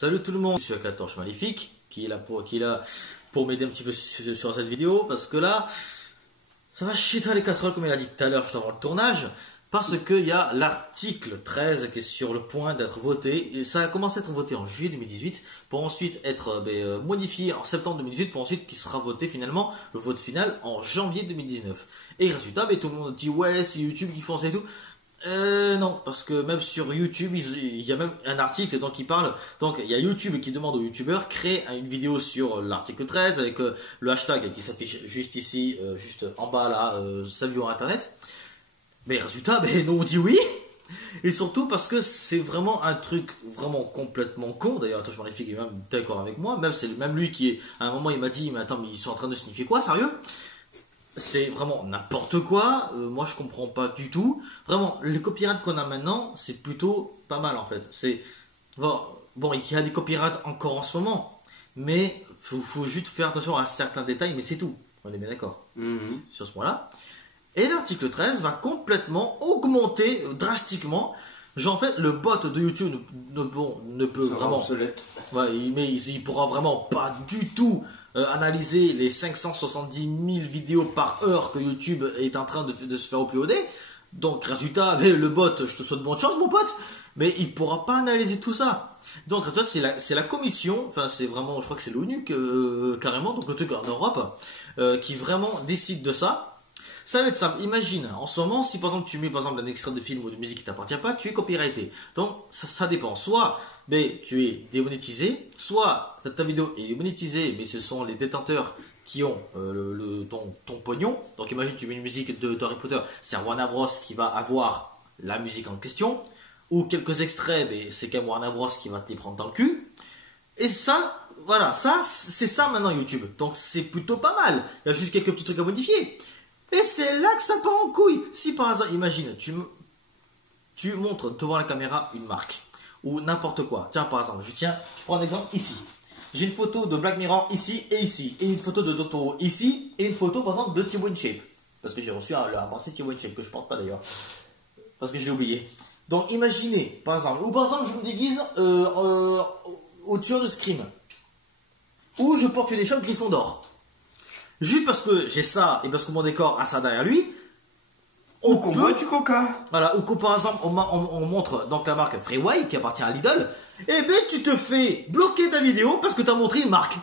Salut tout le monde, je suis avec la torche maléfique qui est là pour m'aider un petit peu sur cette vidéo parce que là, ça va chier les casseroles comme il a dit tout à l'heure juste avant le tournage parce qu'il y a l'article 13 qui est sur le point d'être voté et ça a commencé à être voté en juillet 2018 pour ensuite être modifié en septembre 2018 pour ensuite qui sera voté finalement, le vote final en janvier 2019. Et résultat, tout le monde dit ouais c'est YouTube qui font ça et tout. Non, parce que même sur YouTube, il y a même un article qui parle. Donc, il y a YouTube qui demande aux YouTubeurs créer une vidéo sur l'article 13 avec le hashtag qui s'affiche juste ici, juste en bas là, sa vidéo internet. Mais résultat, nous on dit oui. Et surtout parce que c'est vraiment un truc vraiment complètement con. D'ailleurs, Touche Maléfique est même d'accord avec moi. Même c'est même lui qui est. À un moment, il m'a dit, mais attends, mais ils sont en train de signifier quoi, sérieux? C'est vraiment n'importe quoi, moi je comprends pas du tout. Vraiment, les copyrights qu'on a maintenant, c'est plutôt pas mal en fait. C'est bon, il y a des copyrights encore en ce moment, mais faut juste faire attention à certains détails, mais c'est tout. On est bien d'accord sur ce point-là. Et l'article 13 va complètement augmenter drastiquement. Genre en fait, le bot de YouTube ne peut vraiment obsolète. Ouais, mais il pourra vraiment pas du tout analyser les 570 000 vidéos par heure que YouTube est en train de se faire uploader. Donc, résultat, le bot, je te souhaite bonne chance, mon pote, mais il pourra pas analyser tout ça. Donc, c'est la commission, enfin, c'est vraiment, je crois que c'est l'ONU carrément, donc le truc en Europe, qui vraiment décide de ça. Ça va être simple. Imagine, en ce moment, si par exemple tu mets par exemple un extrait de film ou de musique qui t'appartient pas, tu es copyrighté. Donc, ça dépend. Soit tu es démonétisé, soit ta vidéo est monétisée, mais ce sont les détenteurs qui ont ton pognon. Donc imagine tu mets une musique de Harry Potter, c'est Warner Bros qui va avoir la musique en question, ou quelques extraits, c'est quand même Warner Bros qui va te les prendre dans le cul. Et ça, voilà, c'est ça maintenant YouTube. Donc c'est plutôt pas mal. Il y a juste quelques petits trucs à modifier. Et c'est là que ça part en couille. Si par exemple, imagine, tu montres devant la caméra une marque ou n'importe quoi. Tiens, par exemple, je prends un exemple ici. J'ai une photo de Black Mirror ici, et une photo de Doctor Who ici, et une photo par exemple de T-Bone Shape. Parce que j'ai reçu un bracelet T-Bone Shape que je porte pas d'ailleurs. Parce que je l'ai oublié. Donc imaginez, par exemple, ou par exemple je me déguise au tueur de Scream. Ou je porte une écharpe Gryffondor. Juste parce que j'ai ça et parce que mon décor a ça derrière lui, on boit du coca. Voilà, ou que par exemple on montre donc la marque Freeway qui appartient à Lidl, et tu te fais bloquer ta vidéo parce que tu as montré une marque.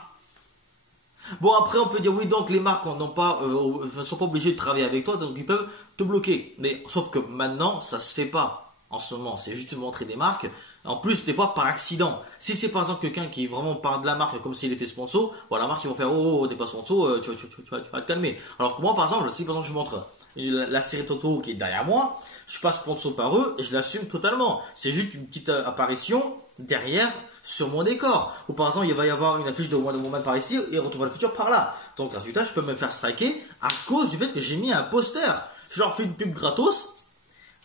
Bon après on peut dire oui donc les marques ne sont pas obligées de travailler avec toi donc ils peuvent te bloquer. Mais sauf que maintenant ça se fait pas. En ce moment c'est juste montrer des marques. En plus des fois par accident. Si c'est par exemple quelqu'un qui vraiment parle de la marque comme s'il était sponsor, voilà la marque ils vont faire oh t'es pas sponsor, tu vas te calmer. Alors que moi par exemple si par exemple je montre la série Toto qui est derrière moi, je suis pas sponsor par eux et je l'assume totalement. C'est juste une petite apparition derrière sur mon décor. Ou par exemple, il va y avoir une affiche de Wonder Woman par ici et Retour vers le futur par là. Donc, résultat, je peux me faire striker à cause du fait que j'ai mis un poster. Je leur fais une pub gratos.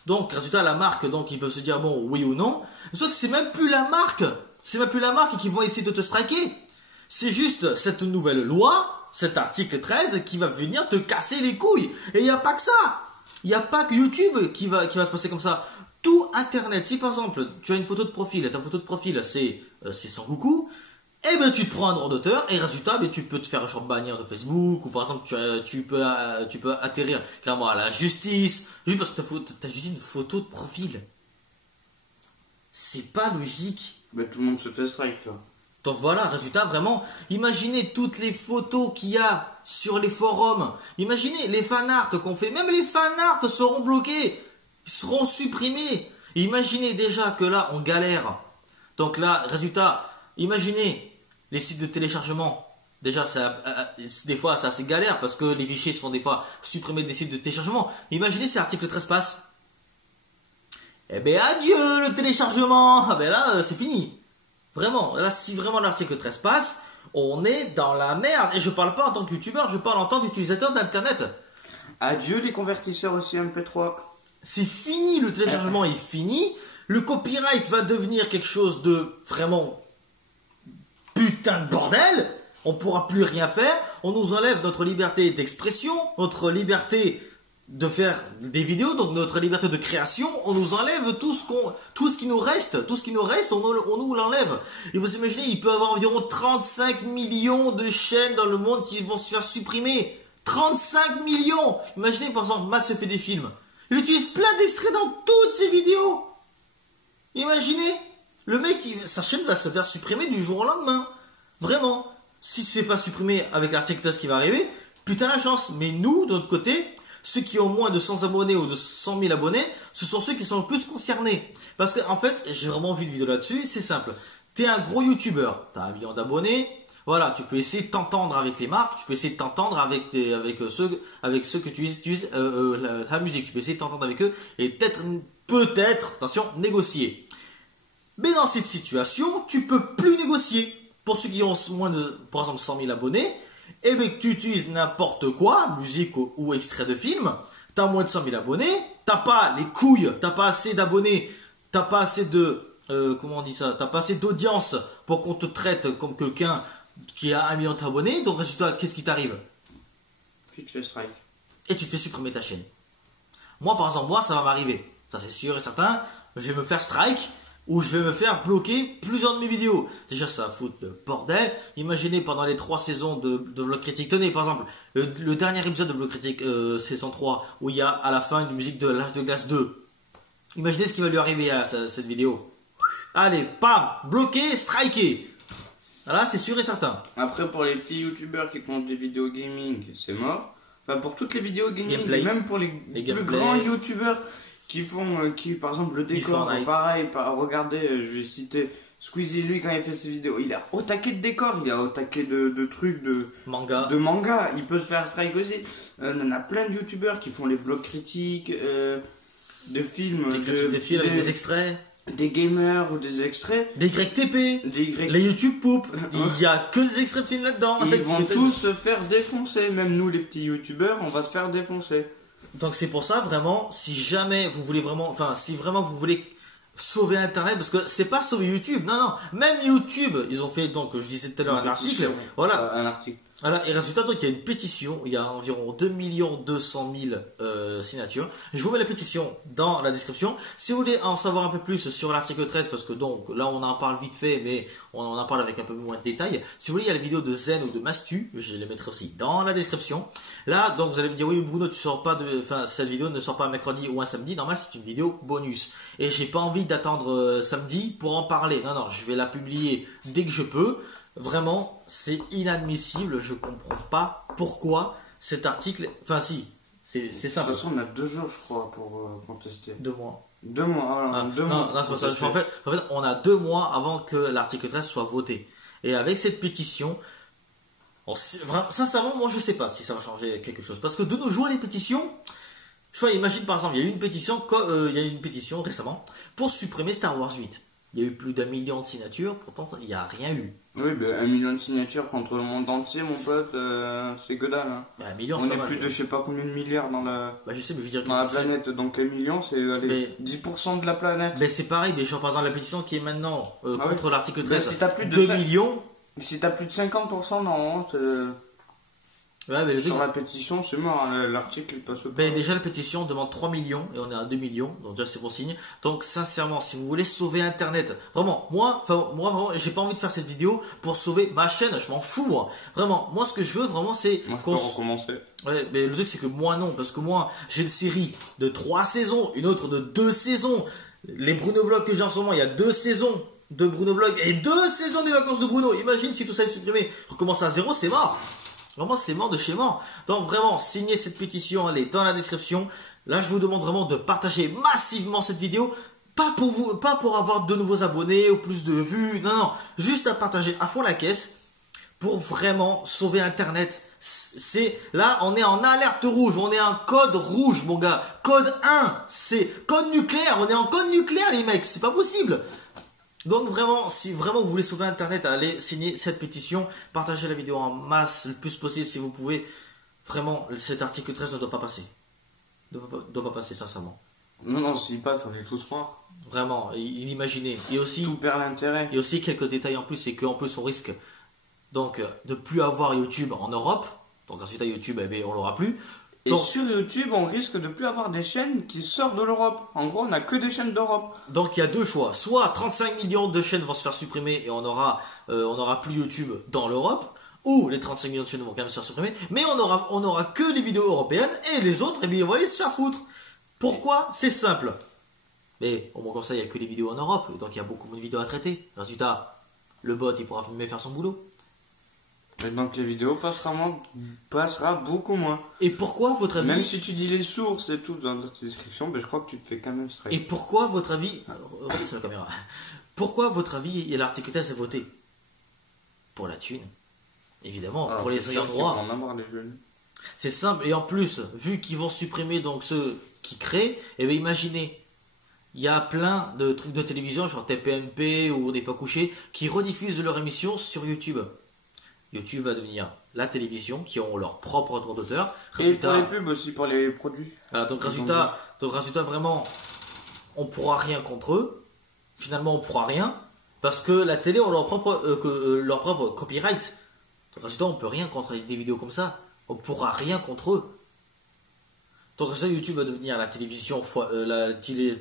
Donc, résultat, la marque, donc ils peuvent se dire bon, oui ou non. Sauf que c'est même plus la marque. C'est même plus la marque qui vont essayer de te striker. C'est juste cette nouvelle loi. Cet article 13 qui va venir te casser les couilles. Et il n'y a pas que ça. Il n'y a pas que YouTube qui va se passer comme ça. Tout Internet. Si par exemple, tu as une photo de profil, et ta photo de profil c'est Sangoku, et tu te prends un droit d'auteur, et résultat, tu peux te faire genre bannir de Facebook, ou par exemple, tu peux atterrir clairement à la justice, juste parce que tu as juste une photo de profil. C'est pas logique. Mais tout le monde se fait strike là. Donc voilà, résultat, vraiment, imaginez toutes les photos qu'il y a sur les forums. Imaginez les fanarts qu'on fait. Même les fanarts seront bloqués. Ils seront supprimés. Et imaginez déjà que là, on galère. Donc là, résultat, imaginez les sites de téléchargement. Déjà, des fois, c'est assez galère parce que les fichiers se font des fois supprimer des sites de téléchargement. Imaginez si l'article 13 passe. Eh ben adieu le téléchargement. Ah ben là, c'est fini. Vraiment, là, si vraiment l'article 13 passe, on est dans la merde. Et je parle pas en tant que youtubeur, je parle en tant qu'utilisateur d'internet. Adieu les convertisseurs aussi MP3. C'est fini, le téléchargement est fini. Le copyright va devenir quelque chose de vraiment putain de bordel. On pourra plus rien faire. On nous enlève notre liberté d'expression, notre liberté de faire des vidéos, donc notre liberté de création, on nous enlève tout ce qui nous reste, on nous l'enlève. Et vous imaginez, il peut y avoir environ 35 millions de chaînes dans le monde qui vont se faire supprimer. 35 millions! Imaginez, par exemple, Max fait des films. Il utilise plein d'extraits dans toutes ses vidéos. Imaginez, le mec, sa chaîne va se faire supprimer du jour au lendemain. Vraiment. Si ce n'est pas supprimé avec l'article 13 qui va arriver, putain la chance. Mais nous, de notre côté, ceux qui ont moins de 100 abonnés ou de 100 000 abonnés, ce sont ceux qui sont le plus concernés. Parce qu'en fait, j'ai vraiment vu une vidéo là-dessus, c'est simple. T'es un gros youtubeur, t'as 1 million d'abonnés, voilà, tu peux essayer de t'entendre avec les marques, tu peux essayer de t'entendre avec ceux que tu utilises la musique, tu peux essayer de t'entendre avec eux et peut-être, attention, négocier. Mais dans cette situation, tu peux plus négocier. Pour ceux qui ont moins de, par exemple, 100 000 abonnés, et bien que tu utilises n'importe quoi, musique ou extrait de film, tu as moins de 100 000 abonnés, t'as pas les couilles, t'as pas assez d'abonnés, t'as pas assez de, comment on dit ça, t'as pas assez d'audience pour qu'on te traite comme quelqu'un qui a 1 million d'abonnés, donc résultat, qu'est-ce qui t'arrive? Tu te fais strike. Et tu te fais supprimer ta chaîne. Moi, par exemple, ça va m'arriver. Ça, c'est sûr et certain. Je vais me faire strike ou je vais me faire bloquer plusieurs de mes vidéos. Déjà, ça va foutre le bordel. Imaginez pendant les 3 saisons de Vlog Critique. Tenez, par exemple, le dernier épisode de Vlog Critique saison 3, où il y a à la fin une musique de L'Âge de Glace 2. Imaginez ce qui va lui arriver à cette vidéo. Allez, pam, bloqué, striké. Voilà, c'est sûr et certain. Après, pour les petits youtubeurs qui font des vidéos gaming, c'est mort. Enfin, pour toutes les vidéos gaming, Gameplay. même pour les plus grands youtubeurs qui font, par exemple, le décor, pareil, regardez, je vais citer Squeezie, lui, quand il fait ses vidéos, il a au taquet de décor, il a au taquet de trucs, de manga, il peut se faire strike aussi. On en a plein de youtubeurs qui font les vlogs critiques, de films, des films avec des extraits. Des gamers ou des extraits. Des YTP. Les YouTube Poop. Il n'y a que des extraits de films là-dedans. Ils vont tous se faire défoncer. Même nous, les petits youtubeurs, on va se faire défoncer. Donc c'est pour ça, vraiment, si jamais vous voulez vraiment, enfin, si vraiment vous voulez sauver Internet, parce que c'est pas sauver YouTube, non, même YouTube, ils ont fait, donc, je disais tout à l'heure, un article. Voilà. Un article. Voilà, et résultat, donc il y a une pétition, il y a environ 2 200 000 signatures. Je vous mets la pétition dans la description. Si vous voulez en savoir un peu plus sur l'article 13, parce que donc là on en parle vite fait, mais on en parle avec un peu moins de détails. Si vous voulez, il y a la vidéo de Zen ou de Mastu, je les mettrai aussi dans la description. Là, donc vous allez me dire, oui Bruno, tu sors pas cette vidéo ne sort pas un mercredi ou un samedi, normal c'est une vidéo bonus. Et j'ai pas envie d'attendre samedi pour en parler. Non, je vais la publier dès que je peux. Vraiment, c'est inadmissible, je comprends pas pourquoi cet article... Enfin si, c'est simple. De toute façon, on a 2 jours, je crois, pour contester. 2 mois. 2 mois, 2 mois. Non, c'est pas ça. En fait, on a 2 mois avant que l'article 13 soit voté. Et avec cette pétition, sincèrement, moi je sais pas si ça va changer quelque chose. Parce que de nos jours, les pétitions... Je vois, imagine par exemple, il y a eu une pétition récemment pour supprimer Star Wars 8. Il y a eu plus d'1 million de signatures, pourtant il n'y a rien eu. Oui, 1 million de signatures contre le monde entier, mon pote, c'est que dalle. Hein. Bah, 1 million, on est plus de je sais pas combien de milliards dans la, je sais, mais je veux dire dans la planète, donc 1 million, c'est 10% de la planète. Mais c'est pareil, mais genre par exemple la pétition qui est maintenant contre l'article 13, si t'as plus de 2 millions. Si t'as plus de 50%, non, ouais, mais sur la pétition, c'est mort, hein, l'article il passe pas. Déjà la pétition demande 3 millions et on est à 2 millions, donc déjà c'est bon signe. Donc sincèrement, si vous voulez sauver Internet, vraiment, moi vraiment, j'ai pas envie de faire cette vidéo pour sauver ma chaîne, je m'en fous moi. Vraiment, moi ce que je veux vraiment c'est qu'on recommencer. Ouais, mais le truc c'est que moi non, parce que moi j'ai une série de 3 saisons, une autre de 2 saisons. Les Bruno Vlog que j'ai en ce moment, il y a 2 saisons de Bruno Vlog et 2 saisons des vacances de Bruno. Imagine si tout ça est supprimé, recommence à 0, c'est mort. Vraiment, c'est mort de chez mort. Donc vraiment, signez cette pétition, elle est dans la description. Là, je vous demande vraiment de partager massivement cette vidéo. Pas pour avoir de nouveaux abonnés ou plus de vues. Non, juste à partager à fond la caisse pour vraiment sauver Internet. Là, on est en alerte rouge, on est en code rouge, mon gars. Code 1, c'est code nucléaire. On est en code nucléaire, les mecs. C'est pas possible. Donc vraiment, si vraiment vous voulez sauver Internet, allez signer cette pétition, partagez la vidéo en masse le plus possible si vous pouvez. Vraiment, cet article 13 ne doit pas passer. Ne doit pas passer, sincèrement. Non, s'il passe, on est tous morts. Vraiment, imaginez. Et aussi, tout perd l'intérêt. Et aussi quelques détails en plus, c'est qu'en plus on risque donc de plus avoir YouTube en Europe. Donc ensuite à YouTube, on l'aura plus. Et sur YouTube, on risque de plus avoir des chaînes qui sortent de l'Europe. En gros, on n'a que des chaînes d'Europe. Donc il y a deux choix. Soit 35 millions de chaînes vont se faire supprimer et on aura plus YouTube dans l'Europe. Ou les 35 millions de chaînes vont quand même se faire supprimer. Mais on aura que les vidéos européennes et les autres, eh bien, ils vont aller se faire foutre. Pourquoi? C'est simple. Mais au moins comme ça, il n'y a que les vidéos en Europe. Donc il y a beaucoup moins de vidéos à traiter. Résultat, le bot, il pourra mieux faire son boulot. Et donc les vidéos passera beaucoup moins. Et pourquoi, votre avis... Même si tu dis les sources et tout dans notre description, ben, je crois que tu te fais quand même strike. Et pourquoi, votre avis... Regardez sur la caméra. Pourquoi, votre avis, il y a l'article 13 à voter? Pour la thune. Évidemment, alors, pour les ayants droit. C'est simple. Et en plus, vu qu'ils vont supprimer donc ceux qui créent, et bien imaginez, il y a plein de trucs de télévision, genre TPMP ou On n'est pas couché, qui rediffusent leur émission sur YouTube. YouTube va devenir la télévision qui ont leur propre droit d'auteur. Et pour les pubs aussi, pour les produits. Voilà, donc résultat, vraiment, on pourra rien contre eux. Finalement, on pourra rien parce que la télé ont leur propre copyright. Donc résultat, on peut rien contre des vidéos comme ça. On pourra rien contre eux. Donc résultat, YouTube va devenir la télévision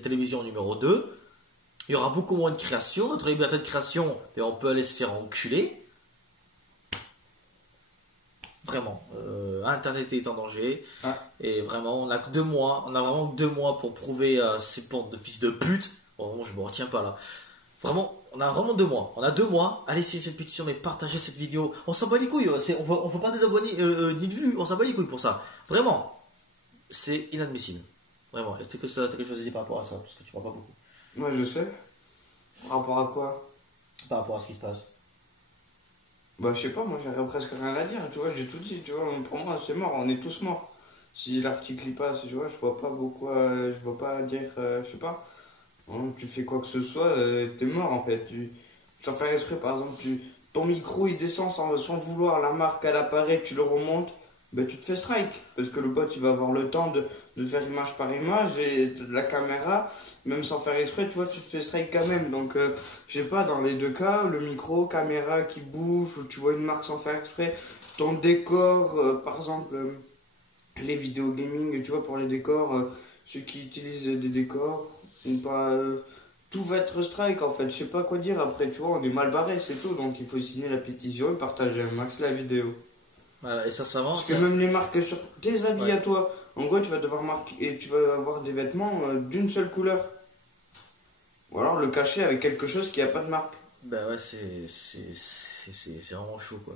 télévision numéro 2. Il y aura beaucoup moins de création. Notre liberté de création, et on peut aller se faire enculer. Vraiment, Internet est en danger. Ah. Et vraiment, on a vraiment que 2 mois pour prouver ces portes de fils de pute. Bon, je me retiens pas là. Vraiment, on a vraiment 2 mois. On a 2 mois. Allez, essayer cette pétition et partagez cette vidéo. On s'en bat les couilles. On ne veut pas des abonnés ni de vues. On s'en bat les couilles pour ça. Vraiment, c'est inadmissible. Vraiment. Est-ce que tu as quelque chose à dire par rapport à ça? Parce que tu ne parles pas beaucoup. Moi, je sais. Par rapport à quoi? Par rapport à ce qui se passe. Bah je sais pas, moi j'aurais presque rien à dire, tu vois, j'ai tout dit, tu vois, pour moi c'est mort, on est tous morts. Si l'article y passe, tu vois, je vois pas pourquoi, je vois pas dire, je sais pas, hein, tu fais quoi que ce soit, t'es mort en fait. Sans faire exprès, par exemple, ton micro il descend sans le vouloir, la marque elle apparaît, tu le remontes, bah tu te fais strike, parce que le bot il va avoir le temps de faire image par image et de la caméra, même sans faire exprès, tu vois, tu te fais strike quand même. Donc, je sais pas, dans les deux cas, le micro, caméra qui bouge, ou tu vois une marque sans faire exprès, ton décor, par exemple, les vidéos gaming, tu vois, pour les décors, ceux qui utilisent des décors, ou pas, tout va être strike en fait, je sais pas quoi dire après, tu vois, on est mal barré, c'est tout, donc il faut signer la pétition et partager un max la vidéo. Voilà, et ça s'avance. Parce que même les marques sur tes habits à toi, en gros, tu vas devoir marquer et tu vas avoir des vêtements d'une seule couleur. Ou alors le cacher avec quelque chose qui a pas de marque. Ben ouais, c'est vraiment chaud quoi.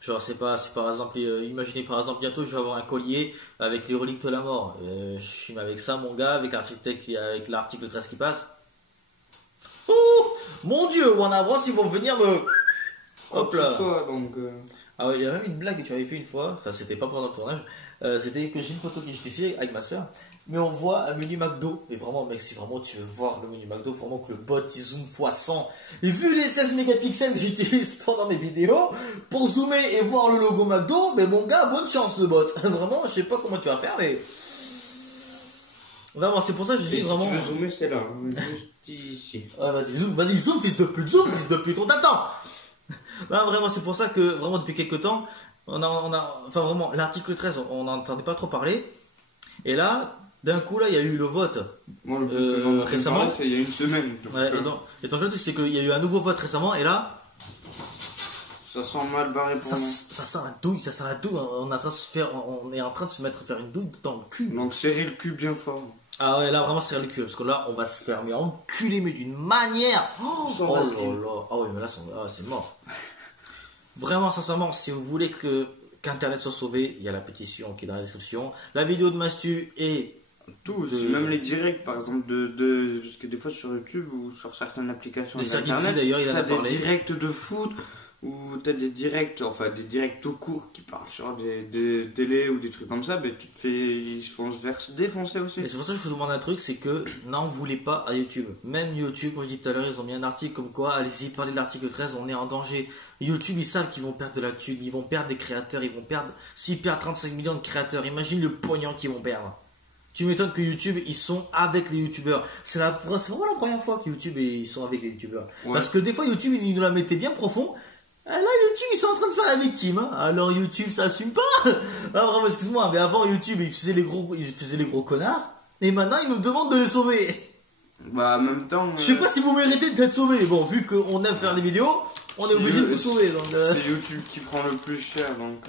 Genre, c'est par exemple, imaginez par exemple, bientôt je vais avoir un collier avec les reliques de la mort. Je filme avec ça, mon gars, avec l'article 13 qui passe. Oh mon dieu, Warner Bros, ils vont venir me. Hop là. Donc, Ah ouais, il y a même une blague que tu avais fait une fois, enfin c'était pas pendant le tournage, c'était que j'ai une photo que j'étais ici avec ma soeur, mais on voit un menu McDo, et vraiment mec, si vraiment tu veux voir le menu McDo, faut vraiment que le bot il zoome x100, et vu les 16 mégapixels que j'utilise pendant mes vidéos, pour zoomer et voir le logo McDo, mais mon gars, bonne chance le bot, vraiment, je sais pas comment tu vas faire, mais... Vraiment, c'est pour ça que je dis vraiment... Si tu veux zoomer, c'est là, juste ici. Ouais, vas-y, zoom, fils de pute, on t'attend. Ben, vraiment, c'est pour ça que vraiment depuis quelques temps, enfin vraiment, l'article 13, on n'entendait pas trop parler. Et là, d'un coup, là, il y a eu le vote récemment. Il y a une semaine. Ouais, et donc là, c'est qu'il y a eu un nouveau vote récemment, et là. Ça sent mal barré pour nous. Ça sent la douille, On est en train de se faire une douille dans le cul. Donc serrer le cul bien fort. Ah ouais, là vraiment serrer le cul, parce que là, on va se faire enculer, mais d'une manière. Oh là là. Ah ouais, mais là, c'est mort. Vraiment, sincèrement, si vous voulez qu'Internet soit sauvé, il y a la pétition qui est dans la description. La vidéo de Mastu et tout, même les directs, par exemple, parce que des fois sur YouTube ou sur certaines applications d'Internet, d'ailleurs, il en a parlé. Des directs de foot ou t'as des directs, enfin des directs tout court qui parlent sur des télés ou des trucs comme ça, ben ils se font se défoncer aussi. Et c'est pour ça que je vous demande un truc, c'est que n'en voulez pas à YouTube. Même YouTube, comme je dis tout à l'heure, ils ont mis un article comme quoi, allez-y, parlez de l'article 13, on est en danger. YouTube, ils savent qu'ils vont perdre de la thune, ils vont perdre des créateurs, s'ils perdent 35 millions de créateurs, imagine le pognon qu'ils vont perdre. Tu m'étonnes que YouTube, ils sont avec les youtubeurs. C'est vraiment la première fois que YouTube, ils sont avec les youtubeurs. Ouais. Parce que des fois, YouTube, ils nous la mettaient bien profond. Ah, là, YouTube, ils sont en train de faire la victime. Hein. Alors, YouTube, ça assume pas. Ah, vraiment, excuse-moi, mais avant, YouTube, ils faisaient les gros connards. Et maintenant, ils nous demandent de les sauver. Bah, en même temps. Je sais pas si vous méritez d'être sauvés. Bon, vu qu'on aime faire des vidéos, on est obligé de vous sauver. C'est YouTube qui prend le plus cher, donc.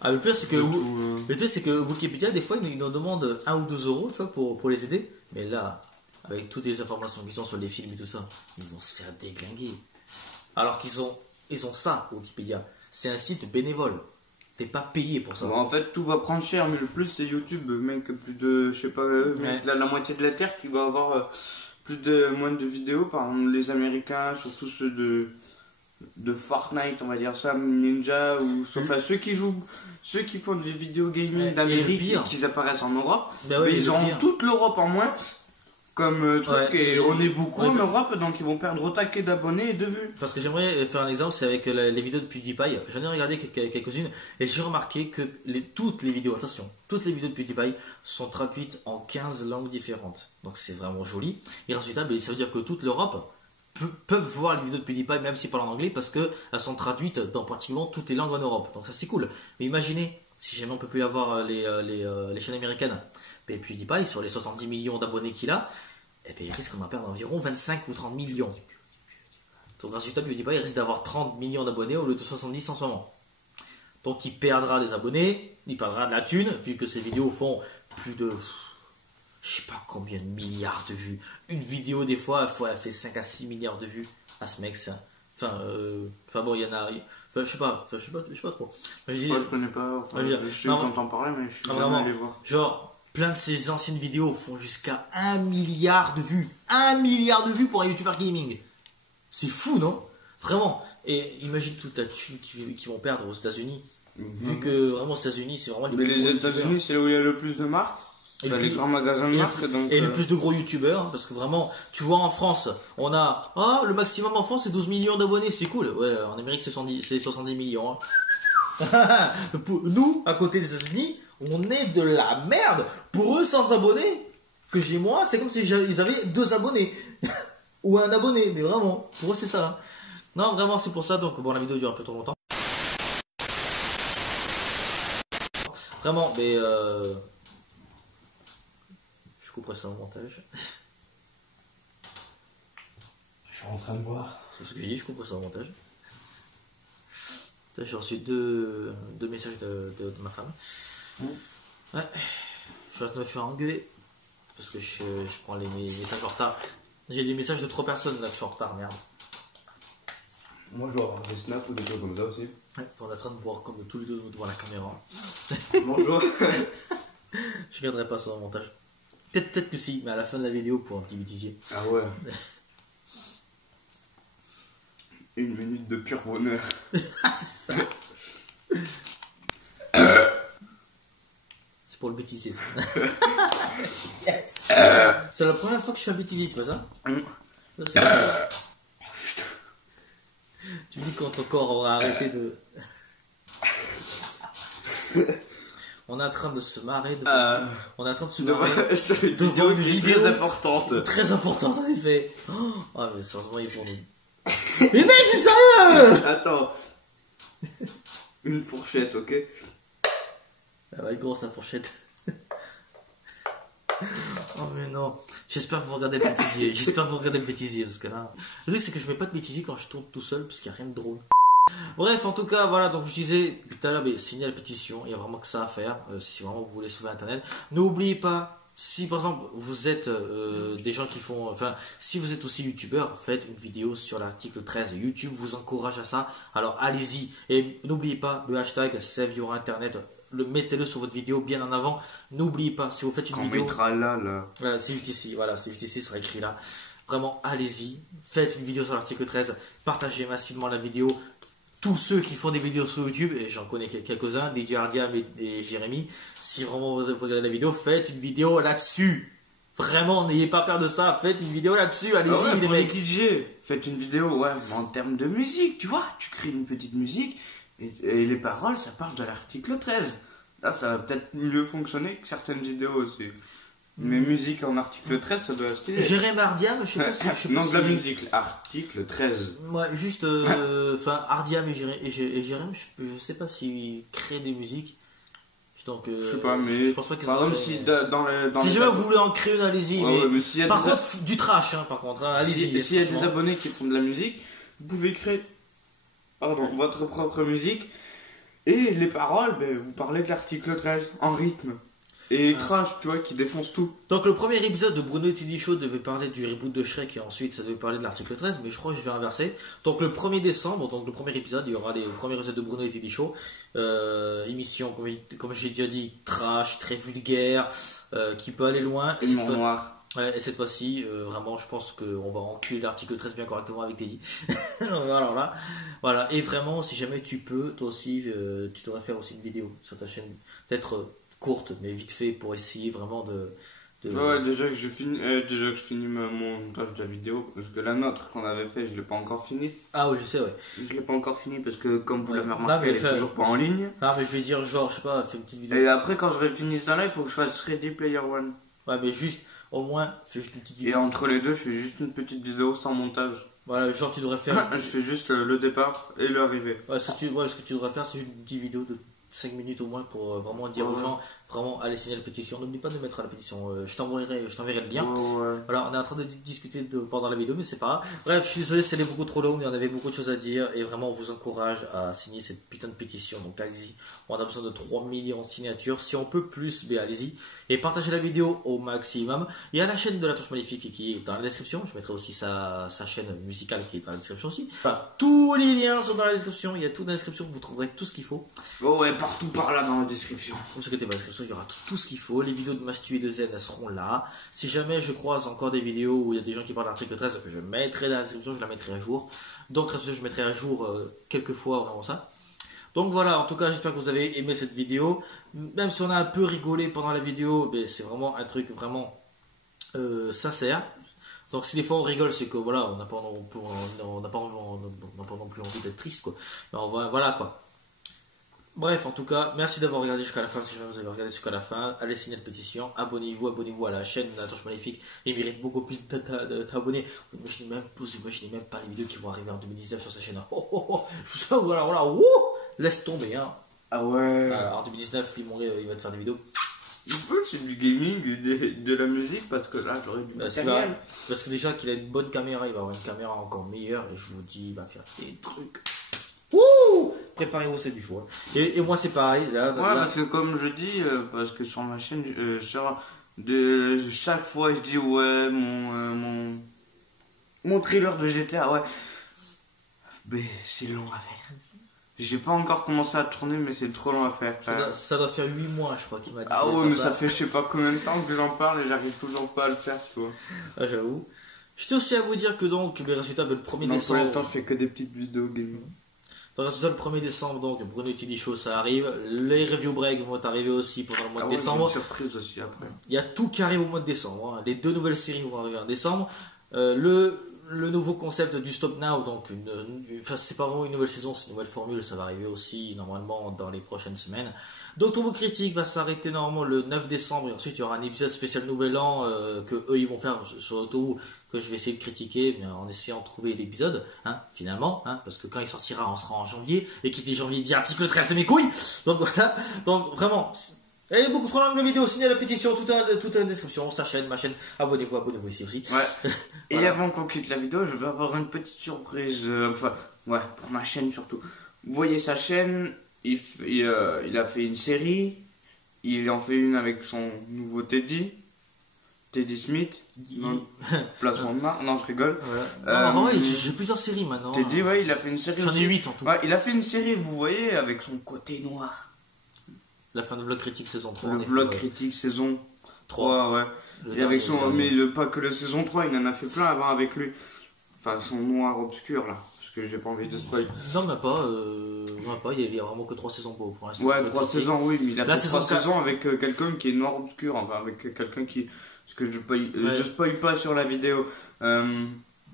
Ah, le pire, c'est que, le pire, c'est que Wikipédia, des fois, ils nous demandent 1 ou 2 euros, tu vois, pour les aider. Mais là, avec toutes les informations qu'ils ont sur les films et tout ça, ils vont se faire déglinguer. Alors qu'ils ont ça, Wikipédia. C'est un site bénévole. T'es pas payé pour ça. Bon, en fait, tout va prendre cher, mais le plus c'est YouTube, mec, plus de, je sais pas, mec, la moitié de la Terre qui va avoir moins de vidéos. Par exemple, les Américains, surtout ceux de Fortnite, on va dire ça, Ninja, ou enfin ceux qui font des vidéos gaming d'Amérique, qui apparaissent en Europe, bah oui, ils ont toute l'Europe en moins. Comme truc, et on est beaucoup en Europe, donc ils vont perdre au taquet d'abonnés et de vues. Parce que j'aimerais faire un exemple, c'est avec les vidéos de PewDiePie. J'en ai regardé quelques-unes et j'ai remarqué que toutes les vidéos de PewDiePie sont traduites en 15 langues différentes. Donc c'est vraiment joli. Et résultat, ça veut dire que toute l'Europe peuvent voir les vidéos de PewDiePie, même s'ils parlent en anglais, parce qu'elles sont traduites dans pratiquement toutes les langues en Europe. Donc ça c'est cool. Mais imaginez, si jamais on peut plus avoir les chaînes américaines, et PewDiePie, sur les 70 millions d'abonnés qu'il a, et bien, il risque d'en perdre environ 25 ou 30 millions. Donc, résultat, PewDiePie, il risque d'avoir 30 millions d'abonnés au lieu de 70 en ce moment. Donc, il perdra des abonnés, il perdra de la thune, vu que ses vidéos font plus de, je sais pas combien de milliards de vues. Une vidéo, des fois, elle fait 5 à 6 milliards de vues à ce mec, ça. Enfin, bon, il y en a. Je sais pas trop. Je connais pas. Je sais que j'entends parler, mais je suis jamais allé voir. Genre, plein de ces anciennes vidéos font jusqu'à 1 milliard de vues. 1 milliard de vues pour un YouTuber gaming. C'est fou, non? Vraiment. Et imagine toute la thune qu'ils vont perdre aux États-Unis. Vu que vraiment aux États-Unis, c'est vraiment les plus gros États-Unis, c'est là où il y a le plus de marques. Les grands magasins de marques. Et le plus de gros youtubeurs. Parce que vraiment, tu vois, en France, on a. Ah, le maximum en France, c'est 12 millions d'abonnés. C'est cool. Ouais, en Amérique, c'est 70 millions. Hein. Nous, à côté des États-Unis, on est de la merde. Pour eux, 100 abonnés que j'ai moi, c'est comme si ils avaient 2 abonnés. Ou un abonné, mais vraiment, pour eux c'est ça. Non, vraiment, c'est pour ça. Donc, bon, la vidéo dure un peu trop longtemps. Vraiment, mais je couperai ça au montage. Je suis en train de voir. C'est ce que j'ai dit, je couperai ça au montage. J'ai reçu deux messages de ma femme. Ouais, je vais me faire engueuler parce que je prends les messages en retard. J'ai des messages de 3 personnes là que je suis en retard, merde. Moi je dois avoir des snaps ou des trucs comme ça aussi. Ouais, on est en train de boire comme tous les deux devant la caméra. Bonjour. Je viendrai pas sur le montage. Peut-être que si, mais à la fin de la vidéo pour un petit bêtisier. Ah ouais. 1 minute de pur bonheur. C'est ça. C'est pour le bêtisier, ça. Yes. C'est la première fois que je fais un bêtisier, tu vois ça? Ça, tu me dis quand ton corps aura arrêté de... On est en train de se marrer. On est en train de se marrer sur une vidéo très importante. Très importante, en effet. Oh, mais sérieusement, ils vont nous... Mais mec, c'est sérieux! Attends. Une fourchette, ok? Elle va être grosse, la fourchette. Oh mais non. J'espère que vous regardez le bêtisier. Parce que là... Le truc c'est que je mets pas de bêtisier quand je tourne tout seul. Parce qu'il n'y a rien de drôle. Bref, en tout cas, voilà. Donc je disais tout à l'heure, signez la pétition. Il y a vraiment que ça à faire. Si vraiment vous voulez sauver Internet. N'oubliez pas. Si par exemple vous êtes des gens qui font... Enfin, si vous êtes aussi youtubeur, faites une vidéo sur l'article 13. YouTube vous encourage à ça. Alors allez-y. Et n'oubliez pas le hashtag Save Your Internet. Mettez-le sur votre vidéo bien en avant. N'oubliez pas, si vous faites une vidéo... On mettra là. Voilà, c'est juste ici. Voilà, c'est juste ici, ça sera écrit là. Vraiment, allez-y. Faites une vidéo sur l'article 13. Partagez massivement la vidéo. Tous ceux qui font des vidéos sur YouTube, et j'en connais quelques-uns, DJ Ardiam et Jérémy, si vraiment vous regardez la vidéo, faites une vidéo là-dessus. Vraiment, n'ayez pas peur de ça. Faites une vidéo là-dessus. Allez-y, les mecs. DJ, faites une vidéo, ouais, mais en termes de musique, tu vois. Tu crées une petite musique. Et les paroles, ça part de l'article 13. Là, ça va peut-être mieux fonctionner que certaines vidéos aussi. Mais musique en article 13, ça doit être stylé. Jérémy Ardiam, je sais pas si. Non, de la musique, article 13. Ouais, juste. Enfin, Ardiam et Jérémy, je sais pas s'ils créent des musiques. Donc, je sais pas, mais. Je pense pas qu'ils par exemple, si dans si jamais vous voulez en créer une, allez-y. Ouais, mais s'il y a par contre, du trash, hein, par contre. Hein, allez-y. S'il y a des abonnés qui font de la musique, vous pouvez créer votre propre musique. Et les paroles, ben, vous parlez de l'article 13 en rythme. Et trash, tu vois, qui défonce tout. Donc le premier épisode de Bruno et Teddy Show devait parler du reboot de Shrek et ensuite ça devait parler de l'article 13, mais je crois que je vais inverser. Donc le 1er décembre, donc le premier épisode, il y aura les premiers épisodes de Bruno et Teddy Show. Émission, comme j'ai déjà dit, trash, très vulgaire, qui peut aller loin. Humour noir. Ouais, et cette fois-ci, vraiment, je pense qu'on va enculer l'article 13 bien correctement avec Teddy. Voilà. Et vraiment, si jamais tu peux, toi aussi, tu devrais faire aussi une vidéo sur ta chaîne. Peut-être courte, mais vite fait, pour essayer vraiment de... Ouais, déjà que je finis mon montage de la vidéo, parce que la nôtre qu'on avait fait, je l'ai pas encore fini. Ah oui, je sais, ouais. Je l'ai pas encore fini parce que, comme vous l'avez remarqué, elle est toujours pas en ligne. Ah, mais je vais dire, genre, je sais pas, fais une petite vidéo. Et après, quand j'aurai fini ça là, il faut que je fasse Ready Player One. Ouais, mais juste, au moins, fais juste une petite vidéo. Et entre les deux, je fais juste une petite vidéo sans montage. Voilà, genre, tu devrais faire... Je fais juste le départ et l'arrivée. Ouais, ce que tu devrais faire, c'est juste une petite vidéo de 5 minutes au moins pour vraiment dire aux gens, vraiment aller signer la pétition. N'oublie pas de mettre à la pétition, je t'enverrai le lien. Voilà, on est en train de discuter pendant la vidéo, mais c'est pas grave. Bref, je suis désolé, c'était beaucoup trop long, mais on avait beaucoup de choses à dire et vraiment on vous encourage à signer cette putain de pétition. Donc allez-y, on a besoin de 3 millions de signatures. Si on peut plus, ben allez-y. Et partagez la vidéo au maximum. Il y a la chaîne de la Touche Maléfique qui est dans la description. Je mettrai aussi sa chaîne musicale qui est dans la description aussi. Enfin, tous les liens sont dans la description. Il y a tout dans la description. Vous trouverez tout ce qu'il faut. Oh ouais, partout par là dans la description. Ne vous inquiétez pas, dans la description, il y aura tout ce qu'il faut. Les vidéos de Mastu et de Zen, elles seront là. Si jamais je croise encore des vidéos où il y a des gens qui parlent d'article 13, je mettrai dans la description, je la mettrai à jour. Donc, je mettrai à jour quelques fois vraiment ça. Donc voilà, en tout cas, j'espère que vous avez aimé cette vidéo. Même si on a un peu rigolé pendant la vidéo, ben, c'est vraiment un truc vraiment sincère. Donc si des fois on rigole, c'est que voilà, on n'a pas non plus envie d'être triste, quoi. Mais voilà, quoi. Bref, en tout cas, merci d'avoir regardé jusqu'à la fin. Si jamais vous avez regardé jusqu'à la fin, allez signer la pétition, abonnez-vous à la chaîne de la Torche Maléfique. Il mérite beaucoup plus de t'abonner. Vous imaginez même pas les vidéos qui vont arriver en 2019 sur sa chaîne. Voilà, laisse tomber, hein. Ah ouais. En 2019, il va te faire des vidéos. Il faut c'est du gaming, de la musique, parce que là j'aurais du matériel. Parce que déjà qu'il a une bonne caméra, il va avoir une caméra encore meilleure, et je vous dis, il va faire des trucs. Ouh, préparez-vous, c'est du choix. Et moi c'est pareil. Là, parce que comme je dis, parce que sur ma chaîne, chaque fois je dis ouais, mon thriller de GTA, ouais. Mais c'est long à faire. J'ai pas encore commencé à tourner, mais c'est trop long à faire. Ça doit faire 8 mois, je crois, qu'il m'a dit. Ah ouais, mais ça fait je sais pas combien de temps que j'en parle et j'arrive toujours pas à le faire, tu vois. Ah, j'avoue. Je tiens aussi à vous dire que donc les résultats le 1er décembre. Pour l'instant, je fais que des petites vidéos gaming. Dans le résultat le 1er décembre, donc Bruno et Teddy Show, ça arrive. Les review break vont arriver aussi pendant le mois de décembre. Il y a une surprise aussi après. Il y a tout qui arrive au mois de décembre. Hein. Les 2 nouvelles séries vont arriver en décembre. Le nouveau concept du Stop Now, donc c'est pas vraiment une nouvelle saison, c'est une nouvelle formule, ça va arriver aussi normalement dans les prochaines semaines. Doctor Who Critique va s'arrêter normalement le 9 décembre et ensuite il y aura un épisode spécial Nouvel An que eux ils vont faire sur Doctor Who, que je vais essayer de critiquer mais en essayant de trouver l'épisode, hein, finalement, hein, parce que quand il sortira on sera en janvier et qui dit janvier dit article 13 de mes couilles. Donc voilà, donc vraiment. Et beaucoup trop longue de vidéos, signez la pétition, tout est en description, sa chaîne, ma chaîne, abonnez-vous ici aussi. Ouais. Voilà. Et avant qu'on quitte la vidéo, je vais avoir une petite surprise, pour ma chaîne surtout. Vous voyez sa chaîne, il a fait une série, il en fait une avec son nouveau Teddy Smith, placement de marque, non je rigole. Voilà. Non, j'ai plusieurs séries maintenant. Teddy, ouais, il a fait une série. J'en ai 8 en tout. Ouais, il a fait une série, vous voyez, avec son côté noir. La fin de Vlog Critique saison 3. Le Vlog Critique saison 3, ouais. Et avec mais pas que la saison 3, il en a fait plein avant avec lui. Enfin, son noir obscur là. Parce que j'ai pas envie de spoil. Non, mais pas. Il y a vraiment que 3 saisons pour l'instant. Ouais, 3 saisons, oui. Mais il a fait 3 saisons avec quelqu'un qui est noir obscur. Enfin, avec quelqu'un qui. Parce que je spoil pas sur la vidéo.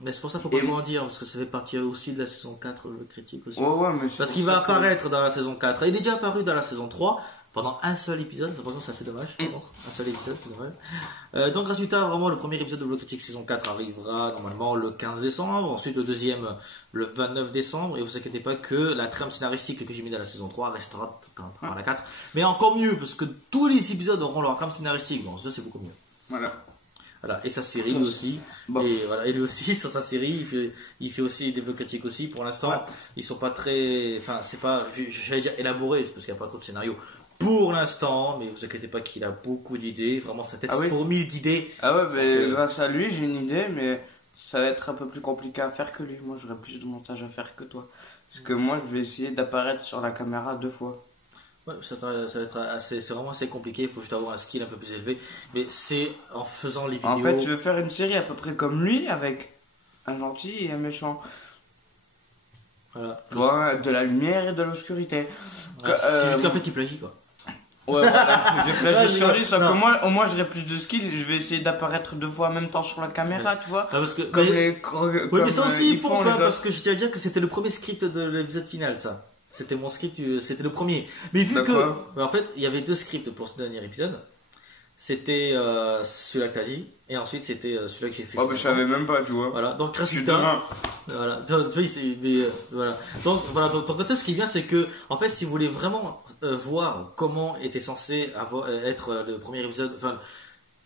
Mais c'est pour ça qu'il faut pas trop en dire, parce que ça fait partie aussi de la saison 4, le critique aussi. Ouais, mais parce qu'il va apparaître dans la saison 4. Il est déjà apparu dans la saison 3, pendant un seul épisode. Par contre, c'est assez dommage. Par contre, un seul épisode, c'est dommage. Donc, résultat, vraiment, le premier épisode de Bloc Critique saison 4 arrivera normalement le 15 décembre. Ensuite, le deuxième le 29 décembre. Et vous inquiétez pas que la trame scénaristique que j'ai mis dans la saison 3 restera dans la 4. Mais encore mieux, parce que tous les épisodes auront leur trame scénaristique. Donc, ça, c'est beaucoup mieux. Voilà, et sa série lui aussi. Bon. Et voilà, et lui aussi sur sa série, il fait aussi des Blocs Critiques aussi. Pour l'instant, ils sont pas très, enfin, c'est pas, j'allais dire élaboré, c'est parce qu'il n'y a pas trop de scénario. Pour l'instant, mais vous inquiétez pas qu'il a beaucoup d'idées, vraiment sa tête fourmille d'idées. Ah ouais, mais grâce à lui, j'ai une idée, mais ça va être un peu plus compliqué à faire que lui. Moi, j'aurai plus de montage à faire que toi. Parce que moi, je vais essayer d'apparaître sur la caméra 2 fois. Ouais, ça va être assez, c'est vraiment assez compliqué, il faut juste avoir un skill un peu plus élevé. Mais c'est en faisant les vidéos. En fait, je vais faire une série à peu près comme lui, avec un gentil et un méchant. Voilà. Ouais, de la lumière et de l'obscurité. Ouais, c'est juste qu'en fait, il plagie quoi. Ouais, voilà. Je vais plagier sur lui, sauf que moi, au moins, j'aurai plus de skills. Je vais essayer d'apparaître 2 fois en même temps sur la caméra, tu vois. parce que, mais ça aussi, il faut pas, parce que je tiens à dire que c'était le premier script de l'épisode final, ça. C'était mon script, c'était le premier. Mais vu que, en fait, il y avait 2 scripts pour ce dernier épisode. C'était celui-là que t'as dit, et ensuite c'était celui-là que j'ai fait. Oh, mais je savais même pas, tu vois. Voilà, donc résultat. Voilà, voilà. Donc, voilà, donc ce qui est bien, c'est que, en fait, si vous voulez vraiment voir comment était censé être le premier épisode, enfin,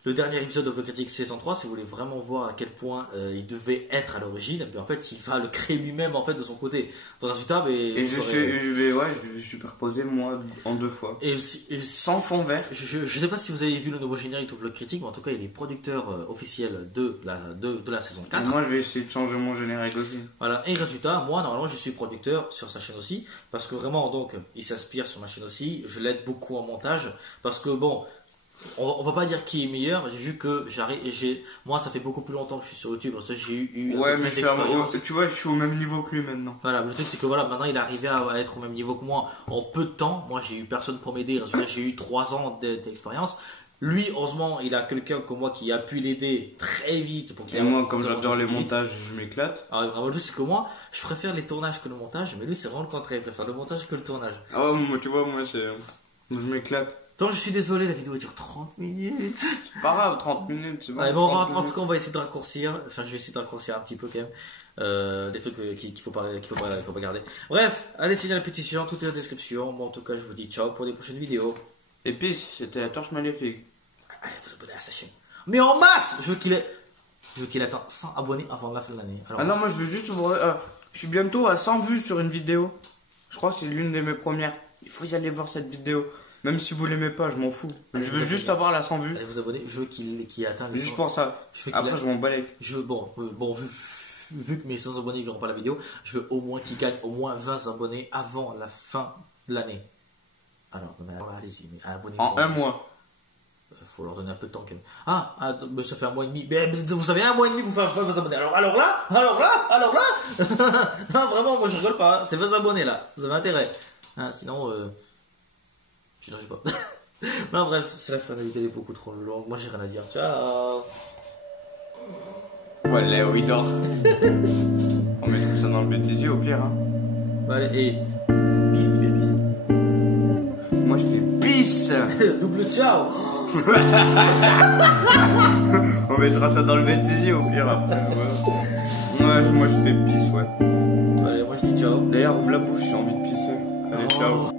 le dernier épisode de Bloc Critique saison 3, si vous voulez vraiment voir à quel point il devait être à l'origine, en fait, il va le créer lui-même en fait de son côté. Donc résultat, et je vais superposer moi en 2 fois. Et sans fond vert. Je sais pas si vous avez vu le nouveau générique de Bloc Critique, mais en tout cas, il est producteur officiel de la saison 4. Et moi, je vais essayer de changer mon générique aussi. Voilà. Et résultat, moi, normalement, je suis producteur sur sa chaîne aussi, parce que vraiment, donc, il s'inspire sur ma chaîne aussi. Je l'aide beaucoup en montage, parce que bon. On va pas dire qui est meilleur, j'ai vu que moi ça fait beaucoup plus longtemps que je suis sur YouTube, parce que j'ai eu ouais, mais tu vois, je suis au même niveau que lui maintenant. Voilà, le truc c'est que voilà, maintenant il est arrivé à être au même niveau que moi en peu de temps. Moi j'ai eu personne pour m'aider, j'ai eu 3 ans d'expérience. Lui, heureusement, il a quelqu'un comme moi qui a pu l'aider très vite. Et moi, comme j'adore les montages, je m'éclate. Alors, vraiment, lui, c'est que moi, je préfère les tournages que le montage, mais lui, c'est vraiment le contraire. Il préfère le montage que le tournage. Ah ouais, moi, tu vois, moi, je m'éclate. Donc, je suis désolé, la vidéo dure 30 minutes. C'est pas grave, 30 minutes, c'est bon. Ouais, bon, en tout cas, on va essayer de raccourcir. Enfin, je vais essayer de raccourcir un petit peu quand même. Des trucs qu'il faut pas garder. Bref, allez signer la pétition, tout est dans la description. Bon, en tout cas, je vous dis ciao pour les prochaines vidéos. Et puis, c'était la torche maléfique. Allez, vous abonnez à sa chaîne. Mais en masse! Je veux qu'il atteigne 100 abonnés avant la fin de l'année. Ah non, moi, je veux juste je suis bientôt à 100 vues sur une vidéo. Je crois que c'est l'une de mes premières. Il faut y aller voir cette vidéo. Même si vous l'aimez pas, je m'en fous. Allez, je veux juste avoir la 100 vues. Allez vous abonner, je veux qu'il atteigne les 100. Juste pour ça. Après, je m'en balèque. Vu que mes 100 abonnés ne verront pas la vidéo, je veux au moins qu'il gagne au moins 20 abonnés avant la fin de l'année. Alors, allez-y, abonnez-vous. En un mois. Faut leur donner un peu de temps quand même. Mais ça fait 1 mois et demi. Mais vous savez, 1 mois et demi pour faire 20 abonnés. Alors là non, vraiment, moi je rigole pas. C'est 20 abonnés là. Vous avez intérêt. Sinon, je sais pas. Non, bref, c'est la fin de la vidéo, elle est beaucoup trop longue. Moi j'ai rien à dire. Ciao. Ouais, Léo il dort. On met tout ça dans le bêtisier au pire. Hein. Allez, et. Peace, tu fais peace. Moi je fais peace. Double ciao. On mettra ça dans le bêtisier au pire après. Ouais, moi je fais peace, ouais. Allez, moi je dis ciao. D'ailleurs, ouvre la bouche, j'ai envie de pisser. Allez, ciao.